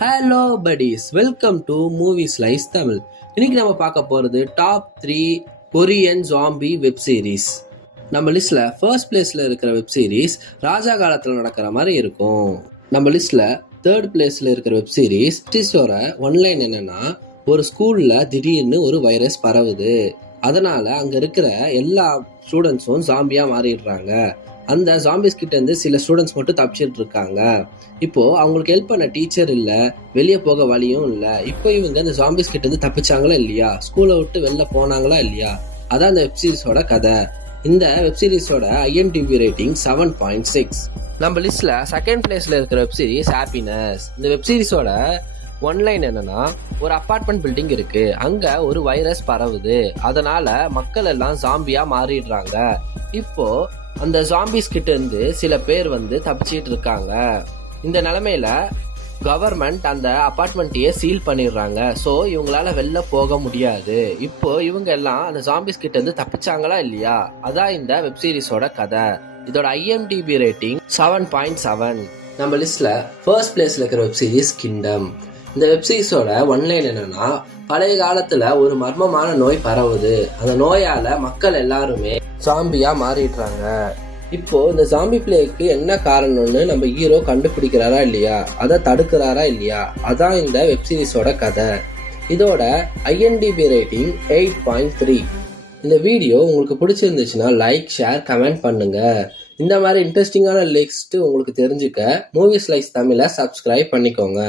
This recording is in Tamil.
Hello buddies, welcome to movie slice Tamil. இன்னைக்கு நம்ம பார்க்க போகிறது top 3 Korean zombie web series. நம்ம லிஸ்ட்ல ஃபர்ஸ்ட் பிளேஸ்ல இருக்கிற வெப் சீரிஸ் ராஜா காலத்தில் நடக்கிற மாதிரி இருக்கும். நம்ம லிஸ்ட்ல தேர்ட் பிளேஸ்ல இருக்கிற வெப் சீரிஸோட ஒன்லைன் என்னன்னா, ஒரு ஸ்கூல்ல திடீர்னு ஒரு வைரஸ் பரவுது, அதனால அங்க இருக்கிற எல்லா ஸ்டூடெண்ட்ஸும் ஜாம்பியா மாறிடுறாங்க. அந்த ஜாம்பிஸ் கிட்ட இருந்து சில ஸ்டூடெண்ட்ஸ் மட்டும் தப்பிச்சிட்டு இருக்காங்க. இப்போ அவங்களுக்கு ஹெல்ப் பண்ண டீச்சர் இல்ல, வெளியே போக வழியும் இல்ல. இப்போ இவங்க இந்த ஜாம்பிஸ் கிட்ட இருந்து தப்பிச்சாங்களா இல்லையா, ஸ்கூலை விட்டு வெளில போனாங்களா இல்லையா, அதான் இந்த வெப் சீரிஸோட கதை. இந்த வெப் சீரிஸோட IMDb ரேட்டிங் 7.6. நம்ம லிஸ்ட்ல செகண்ட் பிளேஸ்ல இருக்கிற வெப் சீரிஸ் ஹாப்பினஸ். இந்த வெப் சீரிஸோட ஒன்லைன் என்னன்னா, ஒரு அபார்ட்மெண்ட் பில்டிங் இருக்கு, அங்க ஒரு வைரஸ் பரவுது, அதனால மக்கள் எல்லாம் ஜாம்பியா மாறிடுறாங்க. இப்போ அந்த ஜாம்பிஸ் கிட்ட இருந்து சில பேர் தப்பிச்சிட்டு இருக்காங்க. இந்த நிலைமையில கவர்மெண்ட் அந்த அபார்ட்மெண்ட்டையே சீல் பண்ணிடுறாங்க. ஸோ இவங்களால வெளில போக முடியாது. இப்போ இவங்க எல்லாம் அந்த ஜாம்பிஸ் கிட்ட இருந்து தப்பிச்சாங்களா இல்லையா, அதான் இந்த வெப் சீரிஸோட கதை. இதோட IMDb ரேட்டிங் 7.7. நம்ம லிஸ்ட்ல ஃபர்ஸ்ட் பிளேஸ்ல இருக்கிற வெப் சீரிஸ் கிங்டம். இந்த வெப் சீரிஸோட ஒன்லைன் என்னன்னா, பழைய காலத்துல ஒரு மர்மமான நோய் பரவுது, அந்த நோயால மக்கள் எல்லாருமே ஜாம்பியா மாறிடுறாங்க. இப்போ இந்த ஜாம்பி பிளேக்கு என்ன காரணம்னு நம்ம ஹீரோ கண்டுபிடிக்கிறாரா இல்லையா, அதை தடுக்கிறாரா இல்லையா, அதான் இந்த வெப் சீரிஸோட கதை. இதோட IMDb ரேட்டிங் 8.3. இந்த வீடியோ உங்களுக்கு பிடிச்சிருந்துச்சுன்னா லைக், ஷேர், கமெண்ட் பண்ணுங்க. இந்த மாதிரி இன்ட்ரெஸ்டிங்கான லிஸ்ட் உங்களுக்கு தெரிஞ்சுக்க மூவி ஸ்லைஸ் தமிழை சப்ஸ்கிரைப் பண்ணிக்கோங்க.